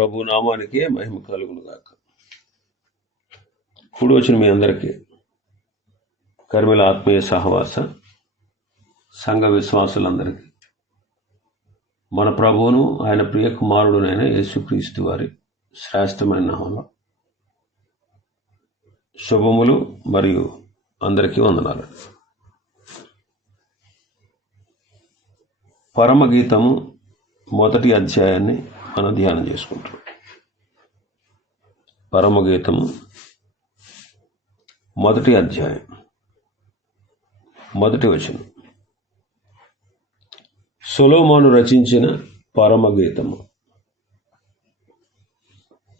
ప్రభు నామానికే మహిమ కలుగును గాక. కూడి వచ్చిన మీ అందరికీ కర్మిల ఆత్మీయ సహవాస సంఘ విశ్వాసులందరికీ మన ప్రభువును ఆయన ప్రియ కుమారుడునైన యేసుక్రీస్తు వారి శ్రేష్టమైన నామంలో శుభములు మరియు అందరికీ వందనాలు. పరమగీతము మొదటి అధ్యాయాన్ని మనం ధ్యానం చేసుకుంటాం. పరమగీతము మొదటి అధ్యాయం మొదటి వచనం. సొలోమాను రచించిన పరమగీతము.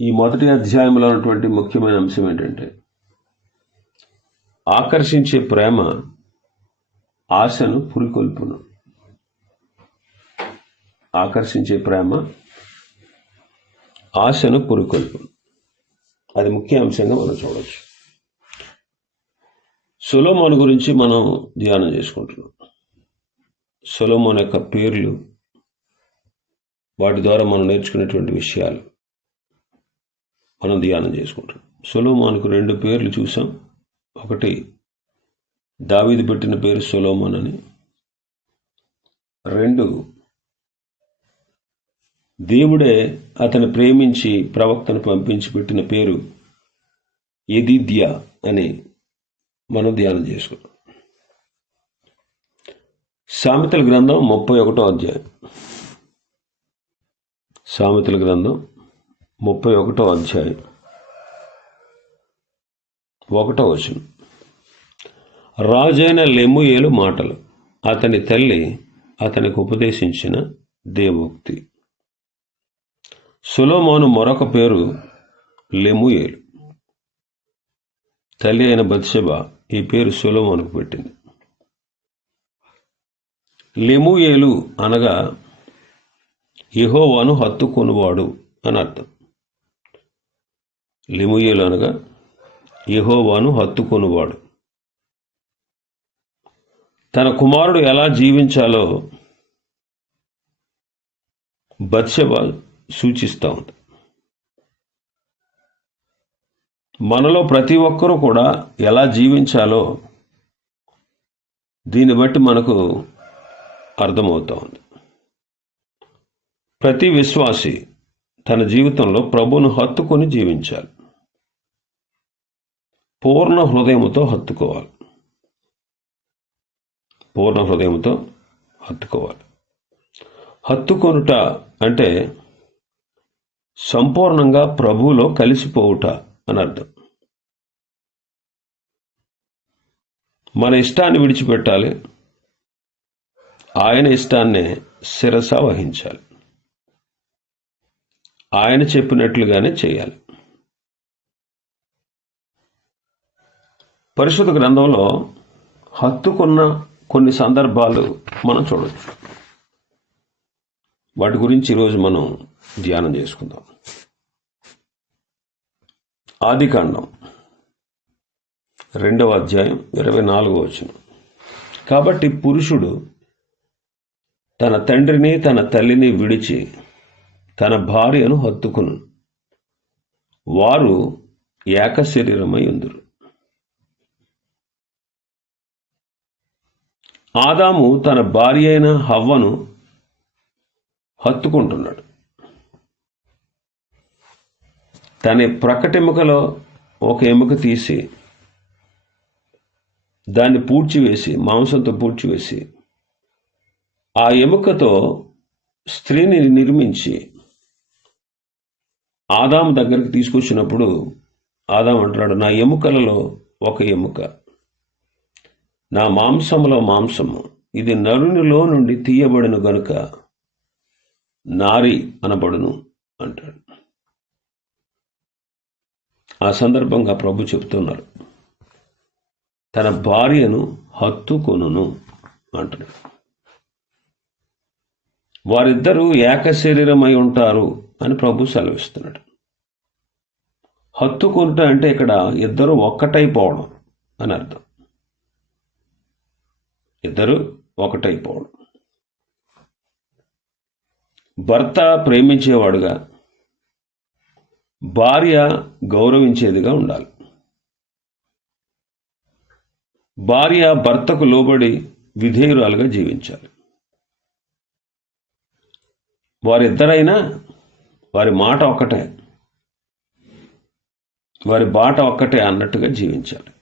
ఈ మొదటి అధ్యాయంలో ఉన్నటువంటి ముఖ్యమైన అంశం ఏంటంటే ఆకర్షించే ప్రేమ ఆశను పురికొల్పును. ఆకర్షించే ప్రేమ ఆశను పురికొల్పును అది ముఖ్య అంశంగా మనం చూడవచ్చు సొలోమోన్ గురించి మనం ధ్యానం చేసుకుంటున్నాం. సొలోమోన్ యొక్క పేర్లు వాటి ద్వారా మనం నేర్చుకునేటువంటి విషయాలు మనం ధ్యానం చేసుకుంటాం సొలోమోన్కు రెండు పేర్లు చూసాం. ఒకటి దావీది పెట్టిన పేరు సొలోమోన్ అని రెండు దేవుడే అతను ప్రేమించి ప్రవక్తను పంపించి పెట్టిన పేరు ఎదిద్య అని మనం ధ్యానం చేసుకున్నాం సామెతల గ్రంథం ముప్పై ఒకటో అధ్యాయం. సామెతల గ్రంథం ముప్పై ఒకటో అధ్యాయం. ఒకటో వచనం. రాజైన లెమ్ముయేలు మాటలు. అతని తల్లి అతనికి ఉపదేశించిన దేవోక్తి. సులోమోను మరొక పేరు లెముయేలు. తల్లి అయిన బత్సెబ ఈ పేరు సులోమోనుకు పెట్టింది. లెముయేలు అనగా యెహోవాను హత్తుకొనువాడు అని అర్థం. లెముయేలు అనగా యెహోవాను హత్తుకొనువాడు. తన కుమారుడు ఎలా జీవించాలో బత్సెబ సూచిస్తూ ఉంది మనలో ప్రతి ఒక్కరూ కూడా ఎలా జీవించాలో దీన్ని బట్టి మనకు అర్థమవుతోంది. ప్రతి విశ్వాసి తన జీవితంలో ప్రభును హత్తుకొని జీవించాలి. పూర్ణ హృదయముతో హత్తుకోవాలి. పూర్ణ హృదయంతో హత్తుకోవాలి. హత్తుకొనుట అంటే సంపూర్ణంగా ప్రభువులో కలిసిపోవుట అని అర్థం. మన ఇష్టాన్ని విడిచిపెట్టాలి. ఆయన ఇష్టాన్నే శిరస వహించాలి. ఆయన చెప్పినట్లుగానే చేయాలి. పరిశుద్ధ గ్రంథంలో హత్తుకున్న కొన్ని సందర్భాలు మనం చూడవచ్చు వాటి గురించి ఈరోజు మనం ధ్యానం చేసుకుందాం. ఆదికాండం రెండవ అధ్యాయం ఇరవై నాలుగో వచ్చిన కాబట్టి పురుషుడు తన తండ్రిని తన తల్లిని విడిచి తన భార్యను హత్తుకును. వారు ఏక శరీరమై ఆదాము తన భార్య అయిన హవ్వను హత్తుకుంటున్నాడు. దాని ప్రక్కటెముకలో ఒక ఎముక తీసి దాన్ని పూడ్చివేసి మాంసంతో పూడ్చివేసి ఆ ఎముకతో స్త్రీని నిర్మించి ఆదాం దగ్గరికి తీసుకొచ్చినప్పుడు ఆదాం అంటున్నాడు నా ఎముకలలో ఒక ఎముక నా మాంసంలో మాంసము ఇది నరునిలో నుండి తీయబడిన గనుక నారి అనబడును అంటాడు. ఆ సందర్భంగా ప్రభు చెప్తున్నారు. తన భార్యను హత్తుకొను అంటున్నాడు. వారిద్దరూ ఏక శరీరమై ఉంటారు అని ప్రభు సెలవిస్తున్నాడు. హత్తుకుంట అంటే ఇక్కడ ఇద్దరు ఒక్కటైపోవడం అని అర్థం. ఇద్దరు ఒకటైపోవడం. భర్త ప్రేమించేవాడుగా భార్య గౌరవించేదిగా ఉండాలి. భార్య భర్తకు లోబడి విధేయురాలుగా జీవించాలి. వారిద్దరైనా వారి మాట ఒక్కటే. వారి బాట ఒక్కటే అన్నట్టుగా జీవించాలి.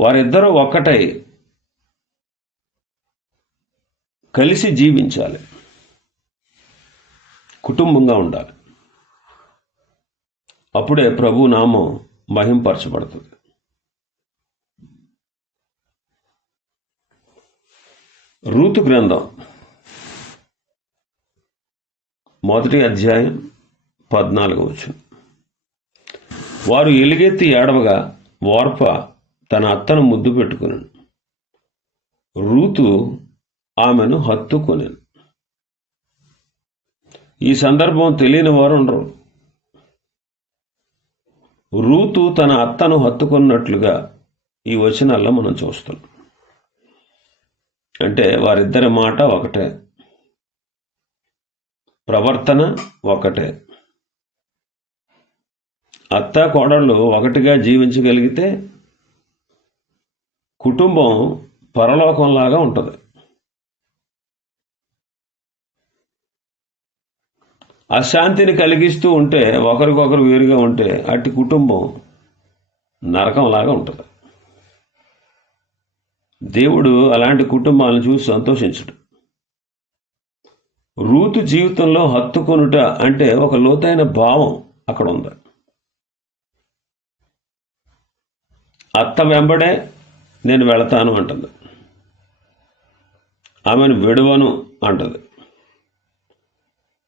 వారిద్దరూ ఒక్కటై కలిసి జీవించాలి. కుటుంబంగా ఉండాలి. అప్పుడే ప్రభు నామం మహింపరచబడుతుంది. రూతు గ్రంథం మొదటి అధ్యాయం పద్నాలుగు వచ్చిన వారు ఎలుగెత్తి ఏడవగా వార్ప తన అత్తను ముద్దు పెట్టుకున్నాను రూతు ఆమెను హత్తుకొనెను. ఈ సందర్భం తెలియని వారు ఉండరు. రూతు తన అత్తను హత్తుకున్నట్లుగా ఈ వచనాల్లో మనం చూస్తున్నాం. అంటే వారిద్దరి మాట ఒకటే. ప్రవర్తన ఒకటే. అత్త కోడళ్ళు ఒకటిగా జీవించగలిగితే కుటుంబం పరలోకంలాగా ఉంటుంది. అశాంతిని కలిగిస్తూ ఉంటే ఒకరికొకరు వేరుగా ఉంటే అట్టి కుటుంబం నరకంలాగా ఉంటుంది. దేవుడు అలాంటి కుటుంబాలను చూసి సంతోషించడు. రూతు జీవితంలో హత్తుకొనుట అంటే ఒక లోతైన భావం అక్కడ ఉంది అత్త వెంబడే నేను వెళతాను అంటుంది. ఆమెను విడవను అంటది.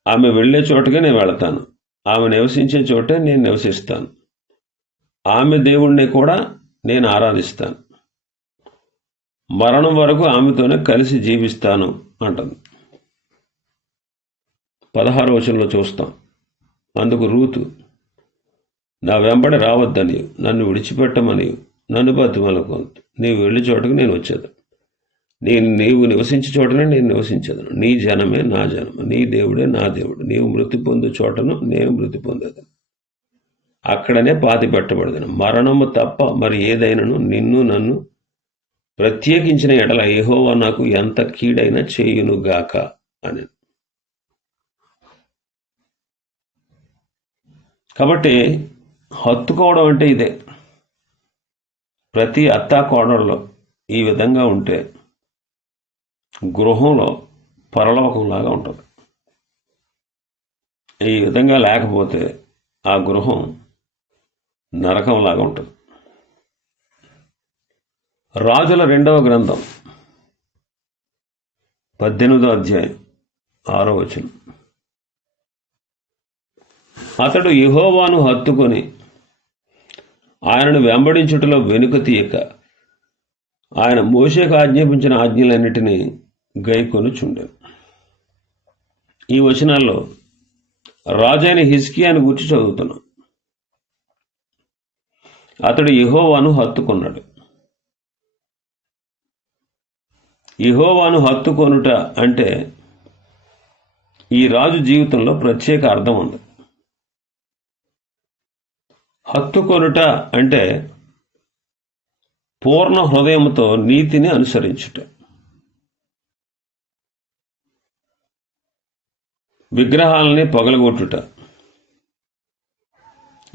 ఆమె వెళ్ళే చోటకే నేను వెళతాను. ఆమె నివసించే చోటే నేను నివసిస్తాను. ఆమె దేవుణ్ణి కూడా నేను ఆరాధిస్తాను. మరణం వరకు ఆమెతోనే కలిసి జీవిస్తాను అంటుంది. పదహారు వచనంలో చూస్తాం. అందుకు రూతు నా వెంబడి రావద్దని నన్ను విడిచిపెట్టమని నన్ను బతిమలకొంత నీవు వెళ్ళి చోటకు నేను వచ్చేది. నేను నీవు నివసించే చోటనే నేను నివసించదను. నీ జనమే నా జనము. నీ దేవుడే నా దేవుడు. నీవు మృతి పొందు చోటను నేను మృతి పొందదు అక్కడనే పాతి పెట్టబడదను. మరణము తప్ప మరి ఏదైనాను నిన్ను నన్ను ప్రత్యేకించిన ఎడల ఏహోవా నాకు ఎంత కీడైనా చేయునుగాక అని. కాబట్టి హత్తుకోవడం అంటే ఇదే. ప్రతి అత్తా కోడల్లో ఈ విధంగా ఉంటే గృహంలో పరలోకంలాగా ఉంటుంది. ఈ విధంగా లేకపోతే ఆ గృహం నరకంలాగా ఉంటుంది. రాజుల రెండవ గ్రంథం పద్దెనిమిదో అధ్యాయం ఆరో వచనం. అతడు యహోవాను హత్తుకొని ఆయనను వెంబడించుటలో వెనుక తీయక ఆయన మోషేకు ఆజ్ఞాపించిన ఆజ్ఞలన్నిటినీ గైకొనుచుండెను. ఈ వచనాల్లో రాజైన హిస్కియాని గురించి చదువుతున్నాం. అతడు యెహోవాను హత్తుకున్నాడు. యెహోవాను హత్తుకొనుట అంటే ఈ రాజు జీవితంలో ప్రత్యేక అర్థం ఉంది. హత్తుకొనుట అంటే పూర్ణ హృదయంతో నీతిని అనుసరించుట. విగ్రహాలని పగలగొట్టుట.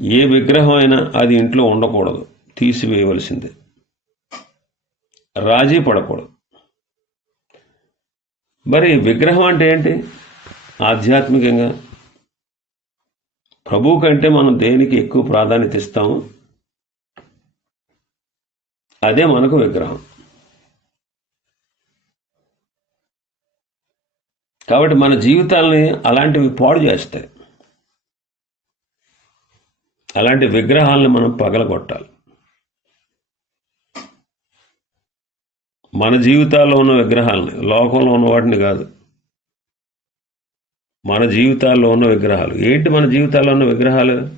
ఏ విగ్రహం అయినా అది ఇంట్లో ఉండకూడదు తీసివేయవలసిందే. రాజీ పడకూడదు. మరి విగ్రహం అంటే ఏంటి? ఆధ్యాత్మికంగా ప్రభు కంటే మనం దేనికి ఎక్కువ ప్రాధాన్యత ఇస్తాము? అదే మనకు విగ్రహం. కాబట్టి మన జీవితాలని అలాంటివి పాడు చేస్తాయి. అలాంటి విగ్రహాలను మనం పగలగొట్టాలి. మన జీవితాల్లో ఉన్న విగ్రహాలని లోకంలో ఉన్న వాటిని కాదు. మన జీవితాల్లో ఉన్న విగ్రహాలు. ఏంటి మన జీవితాల్లో ఉన్న విగ్రహాలు?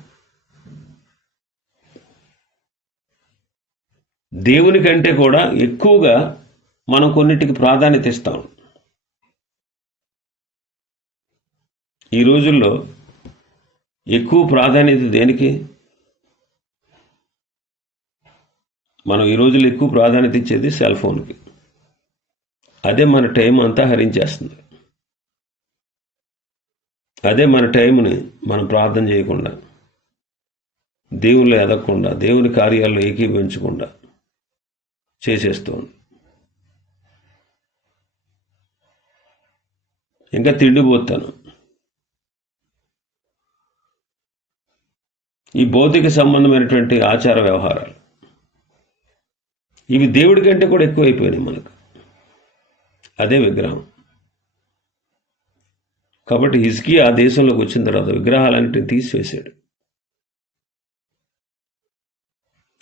దేవుని కంటే కూడా ఎక్కువగా మనం కొన్నిటికి ప్రాధాన్యత ఇస్తాం. ఈ రోజుల్లో ఎక్కువ ప్రాధాన్యత దేనికి? మనం ఈ రోజుల్లో ఎక్కువ ప్రాధాన్యత ఇచ్చేది సెల్ ఫోన్కి. అదే మన టైం అంతా హరించేస్తుంది. అదే మన టైంని మనం ప్రార్థన చేయకుండా దేవుళ్ళు ఎదగకుండా దేవుని కార్యాల్లో ఏకీభవించకుండా చేసేస్తుంది. ఇంకా తిండిపోతాను. ఈ భౌతిక సంబంధమైనటువంటి ఆచార వ్యవహారాలు. ఇవి దేవుడి కంటే కూడా ఎక్కువైపోయినాయి మనకు. అదే విగ్రహం. కాబట్టి హిజ్కి ఆ దేశంలోకి వచ్చిన తర్వాత విగ్రహాలన్నింటినీ తీసివేశాడు.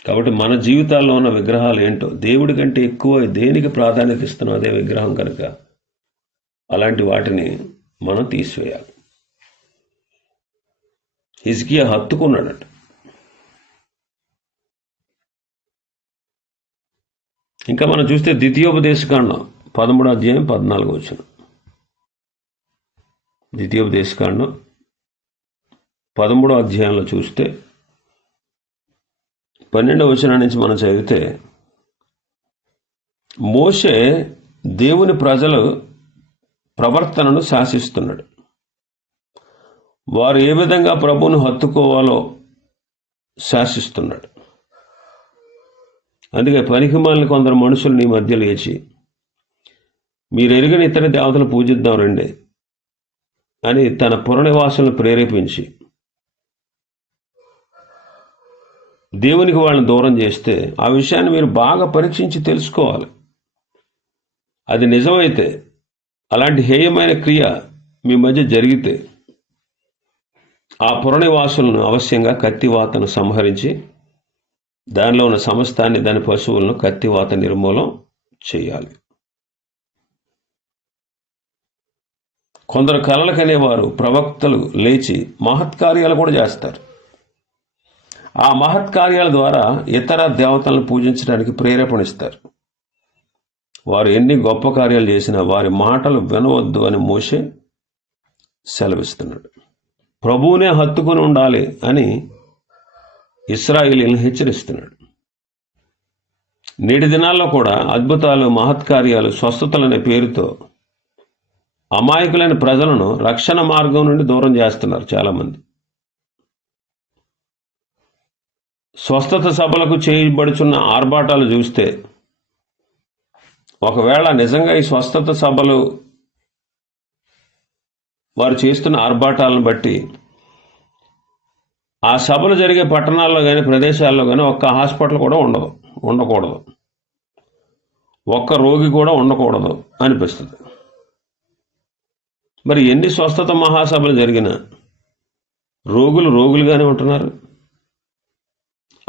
కాబట్టి మన జీవితాల్లో ఉన్న విగ్రహాలు ఏంటో దేవుడి కంటే ఎక్కువ దేనికి ప్రాధాన్యత ఇస్తున్నాం అదే విగ్రహం కనుక అలాంటి వాటిని మనం తీసివేయాలి. హిజ్కియా హత్తుకున్నాడట. ఇంకా మనం చూస్తే ద్వితీయోపదేశకాండం పదమూడు అధ్యాయం పద్నాలుగు వచ్చిన ద్వితీయోపదేశకాండం పదమూడో అధ్యాయంలో చూస్తే పన్నెండవ వచనం నుంచి మనం చదివితే మోషే దేవుని ప్రజలు ప్రవర్తనను శాసిస్తున్నాడు. వారు ఏ విధంగా ప్రభువును హత్తుకోవాలో శాసిస్తున్నాడు. అందుకే పనికిమాలిన కొందరు మనుషులు నీ మధ్య లేచి మీరు ఎరిగిన ఇతర దేవతలు పూజిద్దాం రండి అని తన పురనివాసులను ప్రేరేపించి దేవునికి వాళ్ళని దూరం చేస్తే ఆ విషయాన్ని మీరు బాగా పరీక్షించి తెలుసుకోవాలి. అది నిజమైతే అలాంటి హేయమైన క్రియ మీ మధ్య జరిగితే ఆ పురనివాసులను అవశ్యంగా కత్తివాతను సంహరించి దానిలో ఉన్న సమస్తాన్ని దాని పశువులను కత్తివాత నిర్మూలం చేయాలి. కొందరు కలలకనేవారు ప్రవక్తలు లేచి మహత్కార్యాలు కూడా చేస్తారు. ఆ మహత్కార్యాల ద్వారా ఇతర దేవతలను పూజించడానికి ప్రేరేపణిస్తారు. వారు ఎన్ని గొప్ప కార్యాలు చేసినా వారి మాటలు వినవద్దు అని మోసే సెలవిస్తున్నాడు. ప్రభువునే హత్తుకుని ఉండాలి అని ఇస్రాయిలీలను హెచ్చరిస్తున్నాడు. నేటి దినాల్లో కూడా అద్భుతాలు మహత్కార్యాలు స్వస్థతలనే పేరుతో అమాయకులైన ప్రజలను రక్షణ మార్గం నుండి దూరం చేస్తున్నారు చాలామంది. స్వస్థత సభలకు చేయబడుచున్న ఆర్భాటాలు చూస్తే ఒకవేళ నిజంగా ఈ స్వస్థత సభలు వారు చేస్తున్న ఆర్భాటాలను బట్టి ఆ సభలు జరిగే పట్టణాల్లో కానీ ప్రదేశాల్లో కానీ ఒక్క హాస్పిటల్ కూడా ఉండదు ఉండకూడదు. ఒక్క రోగి కూడా ఉండకూడదు అనిపిస్తుంది. మరి ఎన్ని స్వస్థత మహాసభలు జరిగినా రోగులు రోగులుగానే ఉంటున్నారు.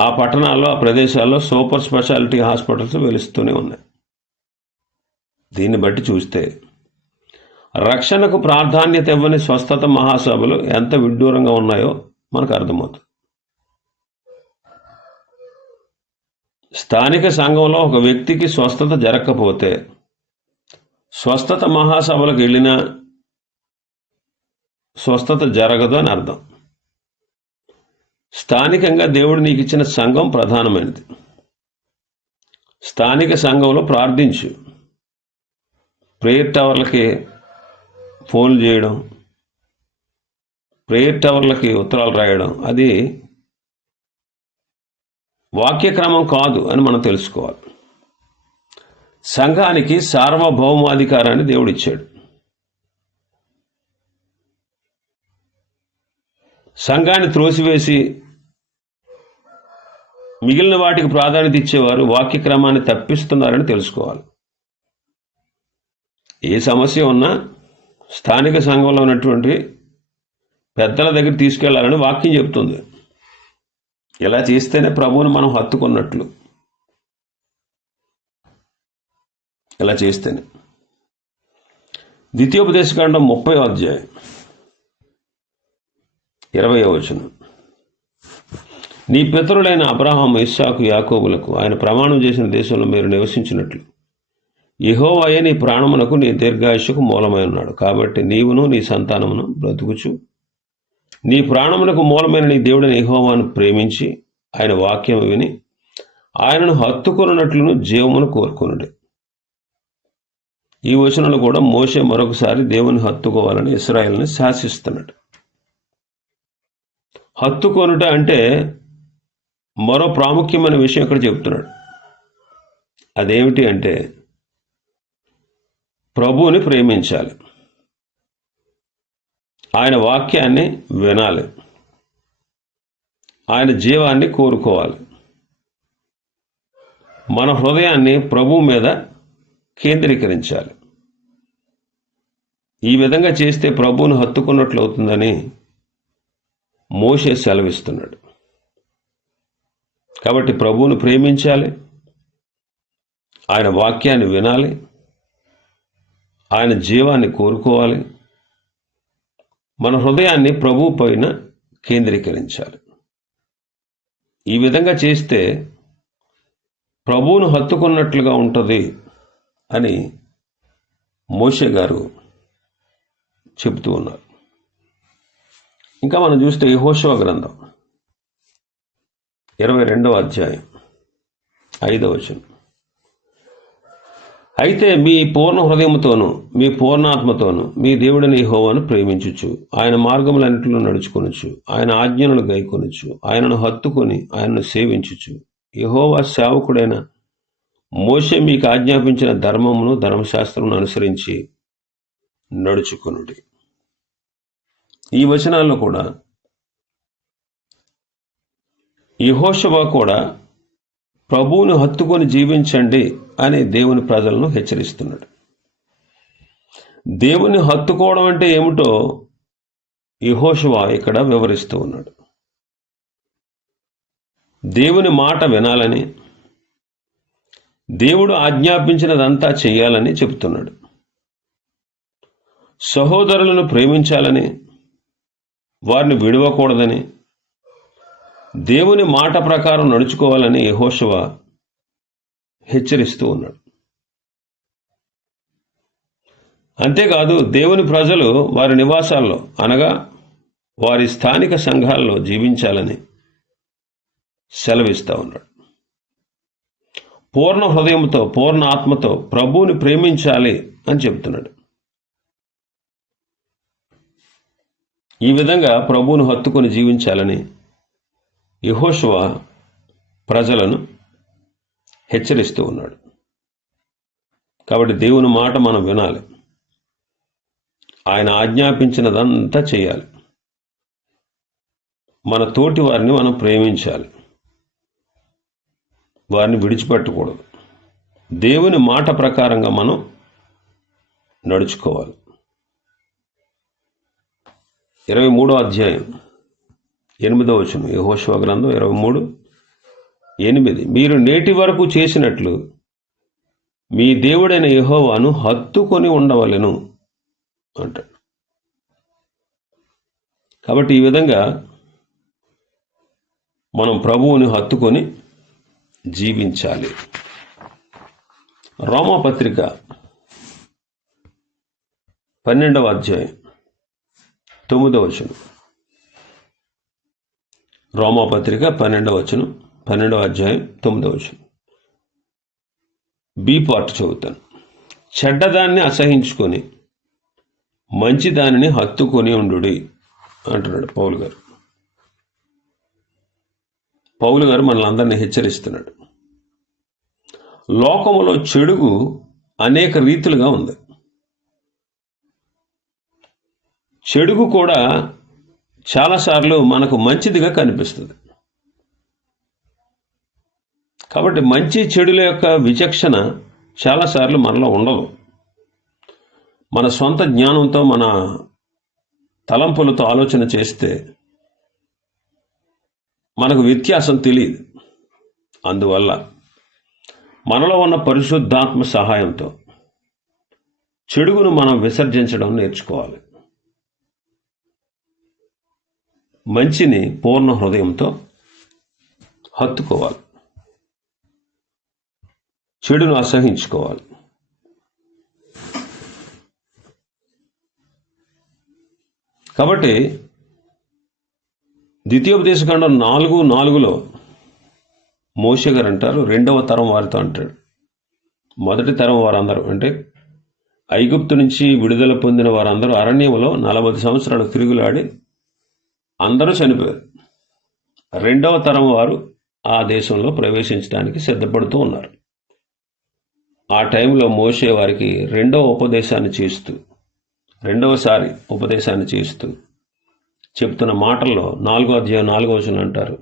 ఆ పట్టణాల్లో ఆ ప్రదేశాల్లో సూపర్ స్పెషాలిటీ హాస్పిటల్స్ వెలుస్తూనే ఉన్నాయి. దీన్ని బట్టి చూస్తే రక్షణకు ప్రాధాన్యత ఇవ్వని స్వస్థత మహాసభలు ఎంత విడ్డూరంగా ఉన్నాయో మనకు అర్థమవుతుంది. స్థానిక సంఘంలో ఒక వ్యక్తికి స్వస్థత జరగకపోతే స్వస్థత మహాసభలకు వెళ్ళినా స్వస్థత జరగదు అని అర్థం. స్థానికంగా దేవుడు నీకు ఇచ్చిన సంఘం ప్రధానమైనది. స్థానిక సంఘంలో ప్రార్థించు. ప్రేయర్ టవర్లకి ఫోన్లు చేయడం ప్రేయర్ టవర్లకి ఉత్తరాలు రాయడం అది వాక్యక్రమం కాదు అని మనం తెలుసుకోవాలి. సంఘానికి సార్వభౌమాధికారాన్ని దేవుడిచ్చాడు. సంఘాన్ని త్రోసివేసి మిగిలిన వాటికి ప్రాధాన్యత ఇచ్చేవారు వాక్యక్రమాన్ని తప్పిస్తున్నారని తెలుసుకోవాలి. ఏ సమస్య ఉన్నా స్థానిక సంఘంలో ఉన్నటువంటి పెద్దల దగ్గర తీసుకెళ్ళాలని వాక్యం చెప్తుంది ఇలా చేస్తేనే ప్రభువుని మనం హత్తుకున్నట్లు. ఇలా చేస్తేనే. ద్వితీయోపదేశకాండం ముప్పై అధ్యాయం ఇరవై వచనం. నీ పితరులైన అబ్రాహం ఇస్సాకు యాకోబులకు ఆయన ప్రమాణం చేసిన దేశంలో మీరు నివసించినట్లు. యెహోవాయే నీ ప్రాణమునకు నీ దీర్ఘాయుషకు మూలమై ఉన్నాడు. కాబట్టి నీవును నీ సంతానమును బ్రతుకుచు. నీ ప్రాణమునకు మూలమైన నీ దేవుడిని యహోవాను ప్రేమించి ఆయన వాక్యం విని ఆయనను హత్తుకొనున్నట్లును జీవమును కోరుకునుడు. ఈ వచనంలో కూడా మోసే మరొకసారి దేవుని హత్తుకోవాలని ఇస్రాయల్ని శాసిస్తున్నాడు. హత్తుకొనుట అంటే మరో ప్రాముఖ్యమైన విషయం ఇక్కడ చెప్తున్నాడు. అదేమిటి అంటే ప్రభువుని ప్రేమించాలి. ఆయన వాక్యాన్ని వినాలి. ఆయన జీవాన్ని కోరుకోవాలి. మన హృదయాన్ని ప్రభువు మీద కేంద్రీకరించాలి. ఈ విధంగా చేస్తే ప్రభువును హత్తుకున్నట్లు అవుతుందని మోషే సెలవిస్తున్నాడు. కాబట్టి ప్రభువును ప్రేమించాలి. ఆయన వాక్యాన్ని వినాలి. ఆయన జీవాన్ని కోరుకోవాలి. మన హృదయాన్ని ప్రభు పైన కేంద్రీకరించాలి. ఈ విధంగా చేస్తే ప్రభువును హత్తుకున్నట్లుగా ఉంటుంది అని మోషే గారు చెబుతూ ఉన్నారు. ఇంకా మనం చూస్తే యహోశవ గ్రంథం ఇరవై రెండవ అధ్యాయం ఐదవ వచనం. అయితే మీ పూర్ణ హృదయముతోను మీ పూర్ణాత్మతోను మీ దేవుడిని హోవాను ప్రేమించుచు ఆయన మార్గములన్నింటిలో నడుచుకొనుచు ఆయన ఆజ్ఞలను గైకొనుచు ఆయనను హత్తుకొని ఆయనను సేవించుచు. యహోవా సేవకుడైన మోషే మీకు ఆజ్ఞాపించిన ధర్మమును ధర్మశాస్త్రమును అనుసరించి నడుచుకునుడి. ఈ వచనాల్లో కూడా యహోషవా కూడా ప్రభువును హత్తుకొని జీవించండి అని దేవుని ప్రజలను హెచ్చరిస్తున్నాడు. దేవుని హత్తుకోవడం అంటే ఏమిటో యహోషువ ఇక్కడ వివరిస్తూ ఉన్నాడు. దేవుని మాట వినాలని దేవుడు ఆజ్ఞాపించినదంతా చేయాలని చెబుతున్నాడు. సహోదరులను ప్రేమించాలని వారిని విడవకూడదని దేవుని మాట ప్రకారం నడుచుకోవాలని యహోశవ హెచ్చరిస్తూ ఉన్నాడు. అంతేకాదు దేవుని ప్రజలు వారి నివాసాల్లో అనగా వారి స్థానిక సంఘాల్లో జీవించాలని సెలవిస్తూ ఉన్నాడు. పూర్ణ హృదయంతో పూర్ణ ఆత్మతో ప్రభువుని ప్రేమించాలి అని చెప్తున్నాడు. ఈ విధంగా ప్రభువును హత్తుకొని జీవించాలని యహోశువ ప్రజలను హెచ్చరిస్తూ ఉన్నాడు. కాబట్టి దేవుని మాట మనం వినాలి. ఆయన ఆజ్ఞాపించినదంతా చేయాలి. మన తోటి వారిని మనం ప్రేమించాలి. వారిని విడిచిపెట్టకూడదు. దేవుని మాట ప్రకారంగా మనం నడుచుకోవాలి. ఇరవై మూడో అధ్యాయం. ఎనిమిదో వచనం యహోశివ గ్రంథం ఇరవై మూడు ఎనిమిది. మీరు నేటి వరకు చేసినట్లు మీ దేవుడైన యహోవాను హత్తుకొని ఉండవలెను అంటాడు కాబట్టి ఈ విధంగా మనం ప్రభువుని హత్తుకొని జీవించాలి. రోమపత్రిక పన్నెండవ అధ్యాయం తొమ్మిదవ వచనం. రోమాపత్రిక పన్నెండవ వచనం పన్నెండవ అధ్యాయం తొమ్మిదవ వచనం బి పార్ట్ చదువుతాను. చెడ్డదాన్ని అసహించుకొని మంచి దానిని హత్తుకొని ఉండు అంటున్నాడు పౌలు గారు. పౌలు గారు మనల్ని అందరినీ హెచ్చరిస్తున్నాడు. లోకములో చెడుగు అనేక రీతులుగా ఉంది. చెడుగు కూడా చాలాసార్లు మనకు మంచిదిగా కనిపిస్తుంది. కాబట్టి మంచి చెడుల యొక్క విచక్షణ చాలాసార్లు మనలో ఉండదు. మన సొంత జ్ఞానంతో మన తలంపులతో ఆలోచన చేస్తే మనకు వ్యత్యాసం తెలియదు. అందువల్ల మనలో ఉన్న పరిశుద్ధాత్మ సహాయంతో చెడుగును మనం విసర్జించడం నేర్చుకోవాలి. మంచిని పూర్ణ హృదయంతో హత్తుకోవాలి. చెడును అసహించుకోవాలి. కాబట్టి ద్వితీయోపదేశకాండం నాలుగు నాలుగులో మోషే గారు అంటారు రెండవ తరం వారితో అంటాడు. మొదటి తరం వారందరూ అంటే ఐగుప్తు నుంచి విడుదల పొందిన వారందరూ అరణ్యంలో నలభై సంవత్సరాలు తిరుగులాడి అందరూ చనిపోయారు. రెండవ తరం వారు ఆ దేశంలో ప్రవేశించడానికి సిద్ధపడుతూ ఉన్నారు. ఆ టైంలో మోసే వారికి రెండవ ఉపదేశాన్ని చేస్తూ రెండవసారి ఉపదేశాన్ని చేస్తూ చెప్తున్న మాటల్లో నాలుగో అధ్యాయం నాలుగో వచనం అంటారు.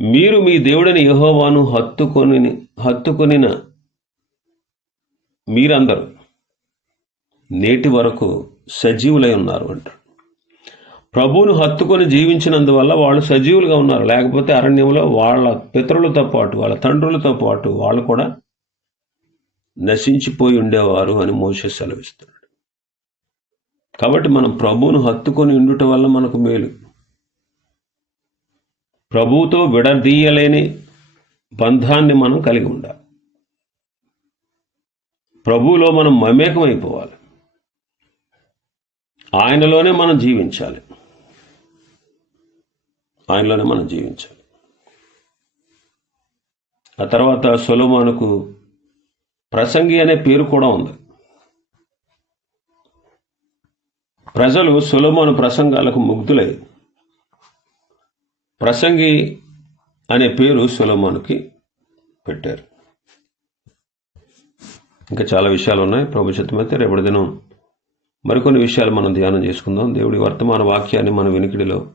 మీరు మీ దేవుడిని యహోవాను హత్తుకొని హత్తుకొనిన మీరందరూ నేటి వరకు సజీవులై ఉన్నారు అంటారు. ప్రభువును హత్తుకొని జీవించినందువల్ల వాళ్ళు సజీవులుగా ఉన్నారు. లేకపోతే అరణ్యంలో వాళ్ళ పితరులతో పాటు వాళ్ళ తండ్రులతో పాటు వాళ్ళు కూడా నశించిపోయి ఉండేవారు అని మోసే సెలవిస్తున్నాడు. కాబట్టి మనం ప్రభువును హత్తుకొని ఉండుట వల్ల మనకు మేలు. ప్రభువుతో విడదీయలేని బంధాన్ని మనం కలిగి ఉండాలి. ప్రభువులో మనం మమేకమైపోవాలి. ఆయనలోనే మనం జీవించాలి. ఆయనలోనే మనం జీవించాలి. ఆ తర్వాత సొలోమానుకు ప్రసంగి అనే పేరు కూడా ఉంది. ప్రజలు సొలోమాను ప్రసంగాలకు ముగ్ధులై ప్రసంగి అనే పేరు సొలోమానుకి పెట్టారు. ఇంకా చాలా విషయాలు ఉన్నాయి ప్రభుత్వమైతే రేపటి దినం మరికొన్ని విషయాలు మనం ధ్యానం చేసుకుందాం. దేవుడి వర్తమాన వాక్యాన్ని మన వినికిడిలో